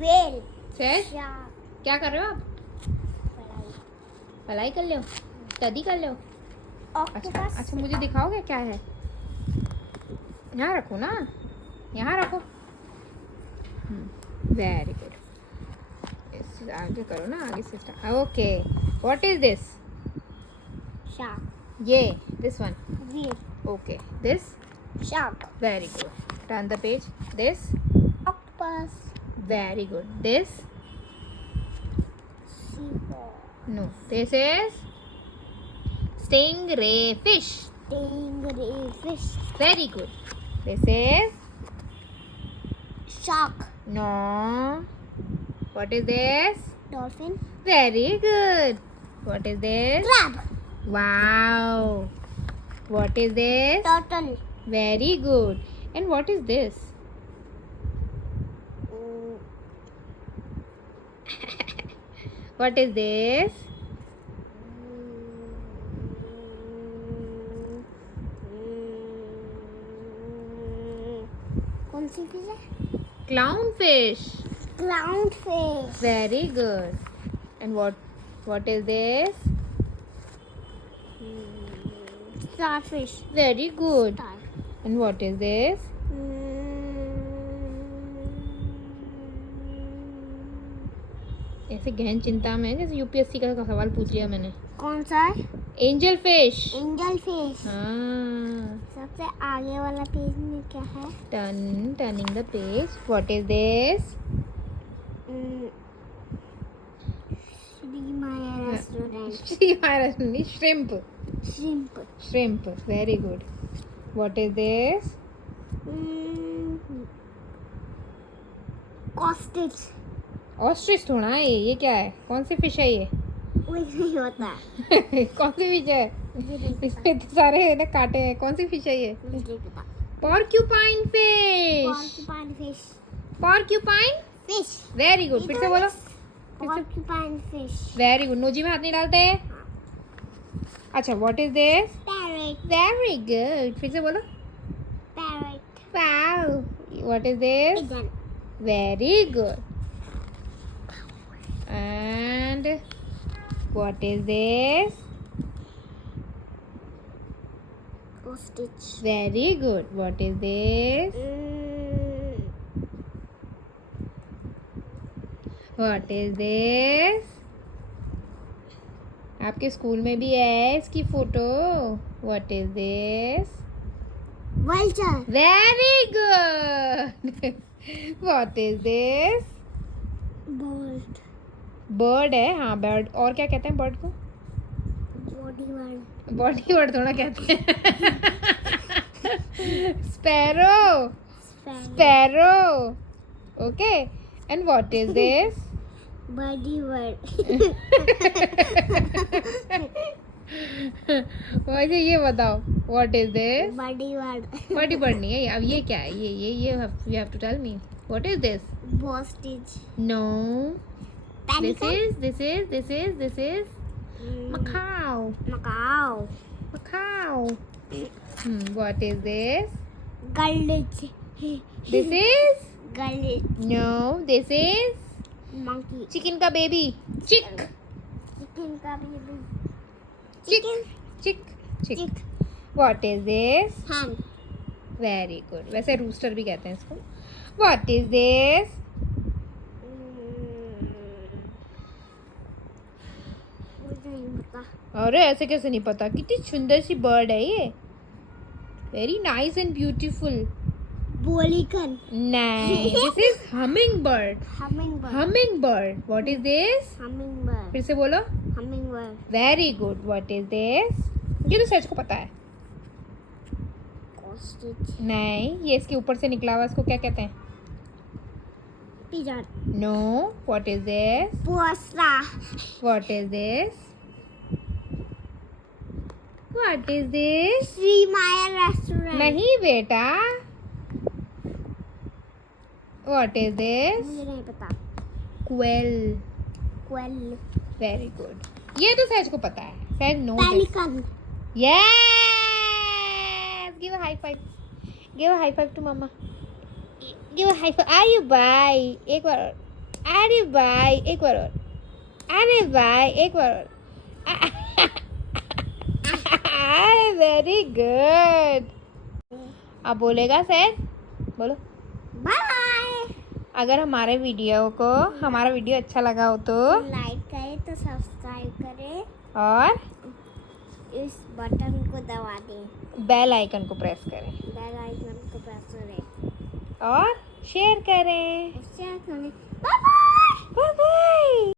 Whale. सहज Shark. क्या कर रहे हो आप? पढ़ाई कर लो, स्टडी कर लो। अच्छा Octopus. अच्छा, मुझे दिखाओगे क्या है? यहाँ रखो ना, यहाँ रखो। Very good. आगे करो ना, आगे से start. Okay, what is this? Shark. ये this one. Whale. Okay, this Shark. Very good. Turn the page. This Octopus. Very good. This Seabird. No, this is stingray fish. Stingray fish. Very good. This is Shark. no. What is this? Dolphin. Very good. What is this? Crab. Wow. What is this? Turtle. Very good. And what is this? What is this? कौन सी fish है? Clownfish. Clownfish. Very good. And what is this? Starfish. Very good. Star. And what is this? ऐसे गहन चिंता में जैसे UPSC का सवाल पूछ लिया मैंने। कौन सा है? Angel fish. Angel fish. हाँ। सबसे आगे वाला पेज में क्या है? Turning the page. What is this? Shri Maya restaurant. Shri Maya shrimp. Shrimp. Shrimp, very good. What is this? Ostrich. Ostrich थोड़ा है ये क्या है? कौन सी फिश है ये? वही नहीं होता। कौन सी फिश है? इसमें इतने सारे है ना कांटे हैं। कौन सी फिश है ये? मुझे पता। Porcupine fish. Porcupine fish. Porcupine fish. Very good. फिर से बोलो। Porcupine fish. Very good. Nosy में हाथ नहीं डालते हैं। अच्छा, what is this? Parrot. Very good. फिर से बोलो। Parrot. Wow. What is this? Pigeon. Very good. And what is this? Ostrich. Very good. What is this? What is this? आपके स्कूल में भी है इसकी photo. What is this? Vulture. Very good. What is this? Bird. Bird है। हाँ, bird. और क्या कहते हैं बर्ड को? Body bird. बॉडी बर्ड थोड़ा कहते हैं। Sparrow. Sparrow. Okay. And what is this? Body bird. वैसे ये बताओ, what is this? Body bird. Body bird नहीं है। अब ये क्या है? ये you have to tell me. What is this? Ostrich. No. Pelican. This is macaw. Macau. Macaw. What is this? Gullet. This is? Gullet. No, this is? Monkey. Chicken का baby. Chick. Chicken का baby. Chick. What is this? Hen. Very good. वैसे rooster भी कहते हैं इसको। What is this? मुझे नहीं पता। अरे ऐसे कैसे नहीं पता? कितनी सुंदर सी बर्ड है ये। Very nice and beautiful. Pelican. नहीं, this is hummingbird. Hummingbird. Hummingbird. What is this? Hummingbird. फिर से बोलो। Hummingbird. Very good. What is this? ये तो सच को पता है। Ostrich. नहीं, ये इसके ऊपर से निकला हुआ इसको क्या कहते हैं? Pigeon. No. What is this? Posa. What is this? What is this? Sri Maya Restaurant. नहीं बेटा। What is this? मुझे नहीं पता। Quail. Quail. Very good. ये तो सहज को पता है। सहज no. Pelican. Yes. Give a high five. Give a high five to mama. Give a high five. Are you bye? एक बार अरे भाई एक बार और, अरे भाई एक बार और, अरे वेरी गुड। अब बोलेगा सहज, बोलो। Bye bye. अगर हमारा वीडियो अच्छा लगा हो तो लाइक करें तो सब्सक्राइब करें और इस बटन को दबा दें, बेल आइकन को प्रेस करें बेल आइकन को प्रेस करें और शेयर करें। और शेयर करें। Bye bye. Bye bye.